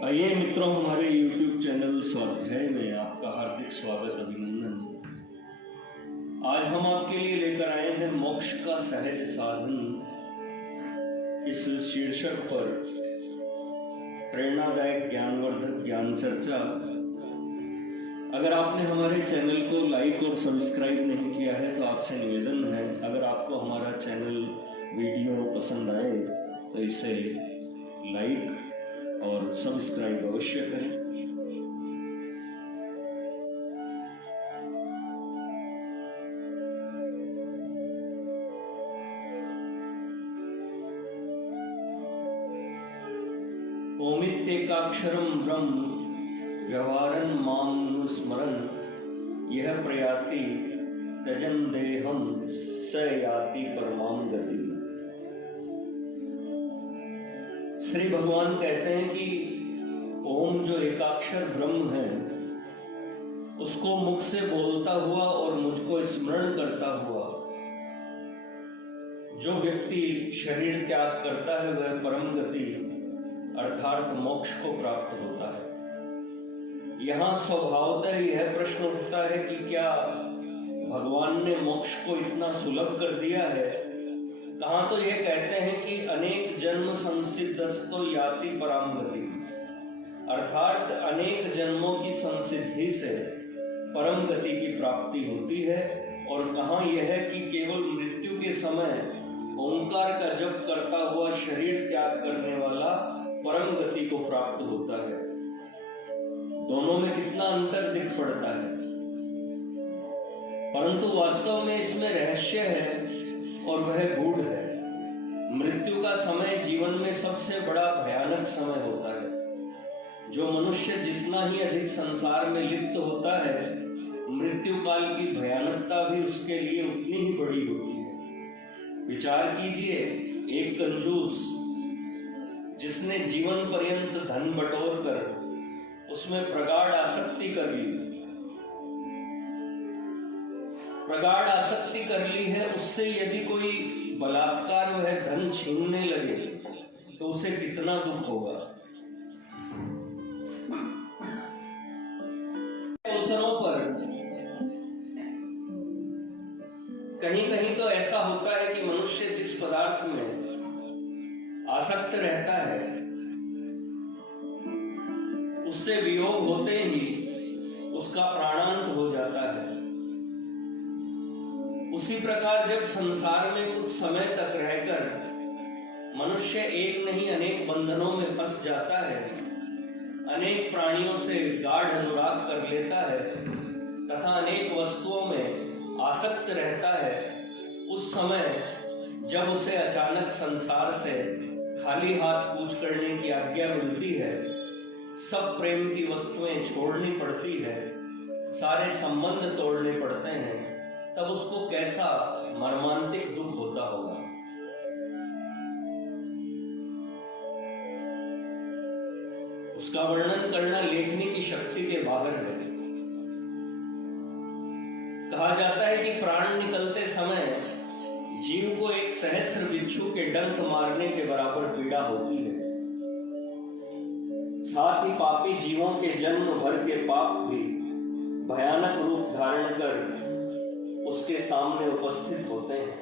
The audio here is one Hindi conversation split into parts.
आइए मित्रों, हमारे YouTube चैनल स्वाध्याय में आपका हार्दिक स्वागत, अभिनंदन। आज हम आपके लिए लेकर आए हैं मोक्ष का सहज साधन इस शीर्षक पर प्रेरणादायक ज्ञानवर्धक ज्ञान चर्चा। अगर आपने हमारे चैनल को लाइक और सब्सक्राइब नहीं किया है तो आपसे निवेदन है, अगर आपको हमारा चैनल वीडियो पसंद आए तो इसे लाइक और सब्सक्राइब अवश्य करें। ओमित्येकाक्षरं ब्रह्म व्यवहारं मां स्मरन् यह प्रयाति त्यजन् देहं स याति परमां गतिम्। श्री भगवान कहते हैं कि ओम जो एकाक्षर ब्रह्म है, उसको मुख से बोलता हुआ और मुझको स्मरण करता हुआ जो व्यक्ति शरीर त्याग करता है वह परम गति अर्थात मोक्ष को प्राप्त होता है। यहाँ स्वभावतः यह प्रश्न उठता है कि क्या भगवान ने मोक्ष को इतना सुलभ कर दिया है? कहाँ तो ये कहते हैं कि अनेक जन्म संसिद्धस्तो याति पराम गति, अर्थात अनेक जन्मों की संसिद्धि से परम गति की प्राप्ति होती है। और कहाँ यह है कि केवल मृत्यु के समय ओंकार का जप करता हुआ शरीर त्याग करने वाला परम गति को प्राप्त होता है। दोनों में कितना अंतर दिख पड़ता है, परंतु वास्तव में इसमें रहस्य है और वह गूढ़ है। मृत्यु का समय जीवन में सबसे बड़ा भयानक समय होता है। जो मनुष्य जितना ही अधिक संसार में लिप्त होता है, मृत्यु काल की भयानकता भी उसके लिए उतनी ही बड़ी होती है। विचार कीजिए, एक कंजूस जिसने जीवन पर्यंत धन बटोर कर उसमें प्रगाढ़ आसक्ति कर ली है, उससे यदि कोई बलात्कार वह धन छीनने लगे तो उसे कितना दुख होगा। अवसरों पर कहीं कहीं तो ऐसा होता है कि मनुष्य जिस पदार्थ में आसक्त रहता है उससे वियोग होते ही उसका प्राणांत हो जाता है। उसी प्रकार जब संसार में कुछ समय तक रहकर मनुष्य एक नहीं अनेक बंधनों में फंस जाता है, अनेक प्राणियों से गाढ़ अनुराग कर लेता है तथा अनेक वस्तुओं में आसक्त रहता है, उस समय जब उसे अचानक संसार से खाली हाथ कूच करने की आज्ञा मिलती है, सब प्रेम की वस्तुएं छोड़नी पड़ती है, सारे संबंध तोड़ने पड़ते हैं, तब उसको कैसा मर्मांतिक दुख होता होगा। उसका वर्णन करना लेखनी की शक्ति के बाहर है। कहा जाता है कि प्राण निकलते समय जीव को एक सहस्र बिच्छू के डंक मारने के बराबर पीड़ा होती है। साथ ही पापी जीवों के जन्म भर के पाप भी भयानक रूप धारण कर उसके सामने उपस्थित होते हैं।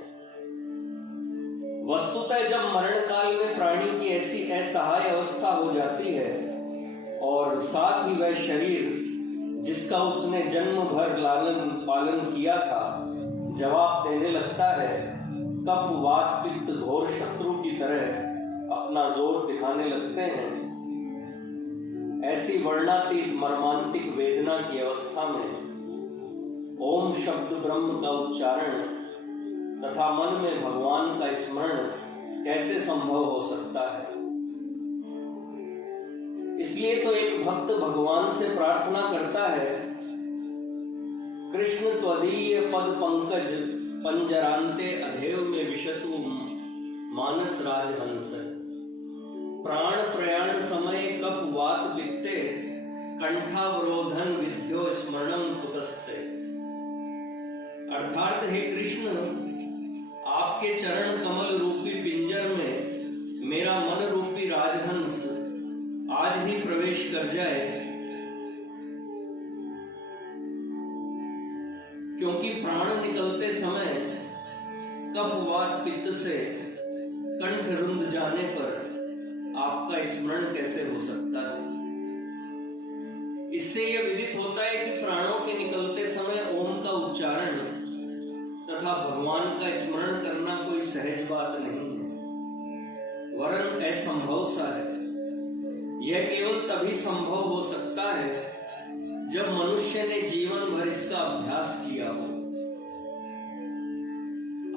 वस्तुतः जब मरण काल में प्राणी की ऐसी असहाय अवस्था हो जाती है और साथ ही वह शरीर जिसका उसने जन्म भर लालन पालन किया था जवाब देने लगता है, कफ वात पित्त घोर शत्रु की तरह अपना जोर दिखाने लगते हैं, ऐसी वर्णातीत मर्मांतिक वेदना की अवस्था में ओम शब्द ब्रह्म का उच्चारण तथा मन में भगवान का स्मरण कैसे संभव हो सकता है। इसलिए तो एक भक्त भगवान से प्रार्थना करता है, कृष्ण त्वदीय पद पंकज पंजरांते अधेव में विशतु मानस राजहंस। प्राण प्रयाण समय कफ वात पित्ते कंठावरोधन विद्यो स्मरणं कुतस्ते। अर्थात हे कृष्ण, आपके चरण कमल रूपी पिंजर में मेरा मन रूपी राजहंस आज ही प्रवेश कर जाए, क्योंकि प्राण निकलते समय कफ वात पित्त से कंठ रुंध जाने पर आपका स्मरण कैसे हो सकता है। इससे यह विदित होता है कि प्राणों के निकलते समय ओम का उच्चारण तथा भगवान का स्मरण करना कोई सहज बात नहीं है, वरन असंभव सा है। यह केवल तभी संभव हो सकता है जब मनुष्य ने जीवन भर इसका अभ्यास किया हो।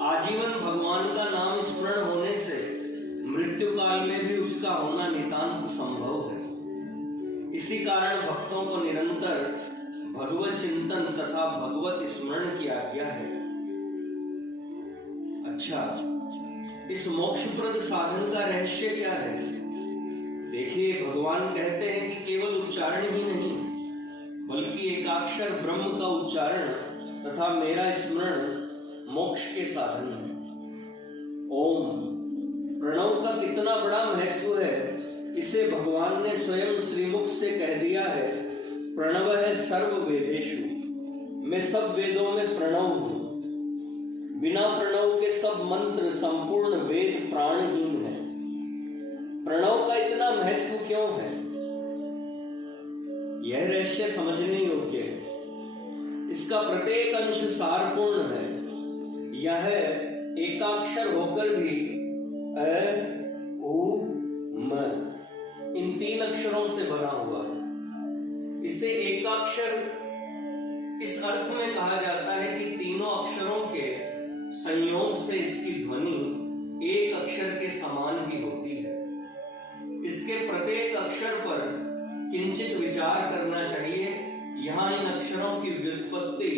आजीवन भगवान का नाम स्मरण होने से मृत्यु काल में भी उसका होना नितांत संभव है। इसी कारण भक्तों को निरंतर भगवत चिंतन तथा भगवत स्मरण की आज्ञा है। अच्छा, इस मोक्षप्रद साधन का रहस्य क्या है? देखिए, भगवान कहते हैं कि केवल उच्चारण ही नहीं, बल्कि एकाक्षर ब्रह्म का उच्चारण तथा मेरा स्मरण मोक्ष के साधन है। ओम प्रणव का कितना बड़ा महत्व है, इसे भगवान ने स्वयं श्रीमुख से कह दिया है। प्रणव है सर्व वेदेषु, मैं सब वेदों में प्रणव हूं। बिना प्रणव के सब मंत्र संपूर्ण वेद प्राणहीन है। प्रणव का इतना महत्व क्यों है? यह रहस्य समझने योग्य है। इसका प्रत्येक अंश सारपूर्ण है। यह एकाक्षर होकर भी अ, उ, म इन 3 अक्षरों से बना हुआ है। इसे एकाक्षर इस अर्थ में कहा जाता है कि तीनों अक्षरों के संयोग से इसकी ध्वनि एक अक्षर के समान ही होती है। इसके प्रत्येक अक्षर पर किंचित विचार करना चाहिए। यहाँ इन अक्षरों की व्युत्पत्ति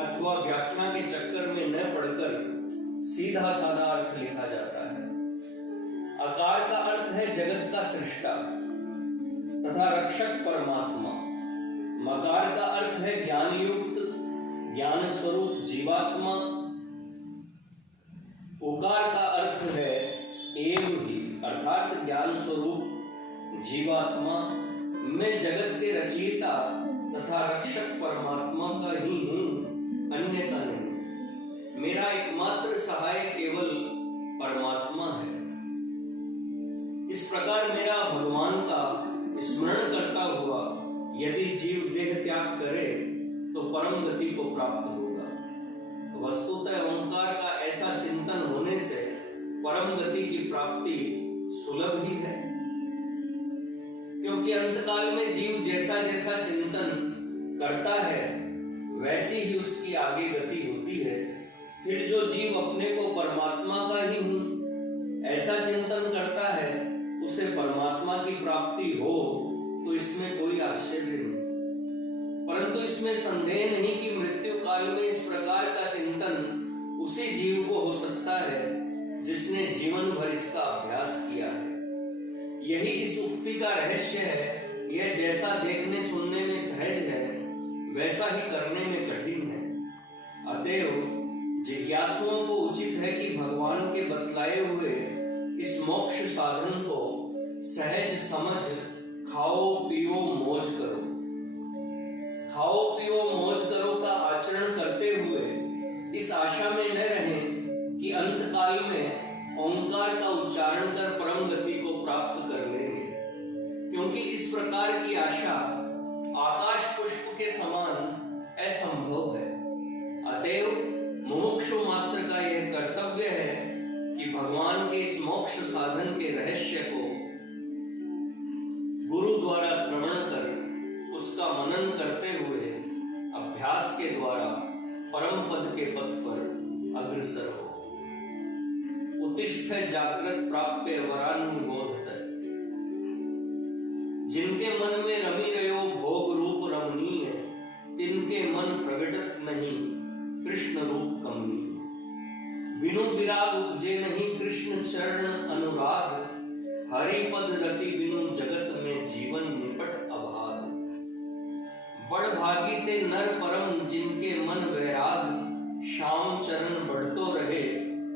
अथवा व्याख्या के चक्कर में न पड़कर सीधा साधा अर्थ लिखा जाता है। आकार का अर्थ है जगत का सृष्टा तथा रक्षक परमात्मा। मकार का अर्थ है ज्ञान युक्त ज्ञान स्वरूप जीवात्मा। उकार का अर्थ है एव ही अर्थात ज्ञान स्वरूप जीवात्मा। मैं जगत के रचयिता तथा रक्षक परमात्मा का ही हूं, अन्य का नहीं। मेरा एकमात्र सहाय केवल परमात्मा है। इस प्रकार मेरा भगवान का स्मरण करता हुआ यदि जीव देह त्याग करे तो परम गति को प्राप्त होगा। वस्तुतः ओंकार का ऐसा चिंतन होने से परम गति की प्राप्ति सुलभ ही है, क्योंकि अंतकाल में जीव जैसा जैसा चिंतन करता है वैसी ही उसकी आगे गति होती है। फिर जो जीव अपने को परमात्मा का ही हूं ऐसा चिंतन करता है, उसे परमात्मा की प्राप्ति हो तो इसमें कोई आश्चर्य नहीं। परंतु इसमें संदेह नहीं कि मृत्यु काल में इस प्रकार का चिंतन उसी जीव को हो सकता है जिसने जीवन भर इसका अभ्यास किया है। यही इस उक्ति का रहस्य है। यह जैसा देखने सुनने में सहज है वैसा ही करने में कठिन है। अतएव जिज्ञासुओं को उचित है कि भगवान के बतलाए हुए इस मोक्ष साधन को सहज समझ खाओ पियो मौज करो। खाओ पियो मौज करो का आचरण करते हुए इस आशा में न रहें कि अंत काल में ओंकार का उच्चारण कर परम गति को प्राप्त कर लेंगे, क्योंकि इस प्रकार की आशा आकाश पुष्प के समान असंभव है। अतएव मुमुक्षु मात्र का यह कर्तव्य है कि भगवान के इस मोक्ष साधन के रहस्य को गुरु द्वारा श्रवण कर उसका मनन करते हुए अभ्यास के द्वारा परम पद के पथ पर अग्रसर हो। उत्तिष्ठ जागृत प्राप्य वरान्निबोधत। जिनके मन में रमी गयो भोग रूप रमणीय, तिनके मन प्रगटत नहीं कृष्ण रूप कमनीय। बिनु विराग उपजे नहीं कृष्ण चरण अनुराग, हरि पद रति बिनु जगत में जीवन निपट अभाग। बड़ भागी ते नर परम जिनके मन वैराग, श्याम चरण बढ़तो रहे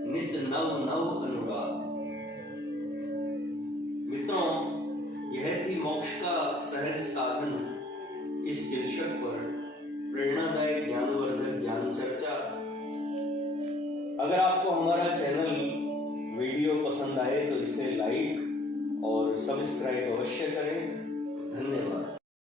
नित नव नव अनुराग। मित्रों, यह थी मोक्ष का सहज साधन इस शीर्षक पर प्रेरणादायक ज्ञानवर्धक ज्ञान चर्चा। अगर आपको हमारा चैनल वीडियो पसंद आए तो इसे लाइक और सब्सक्राइब अवश्य करें। धन्यवाद।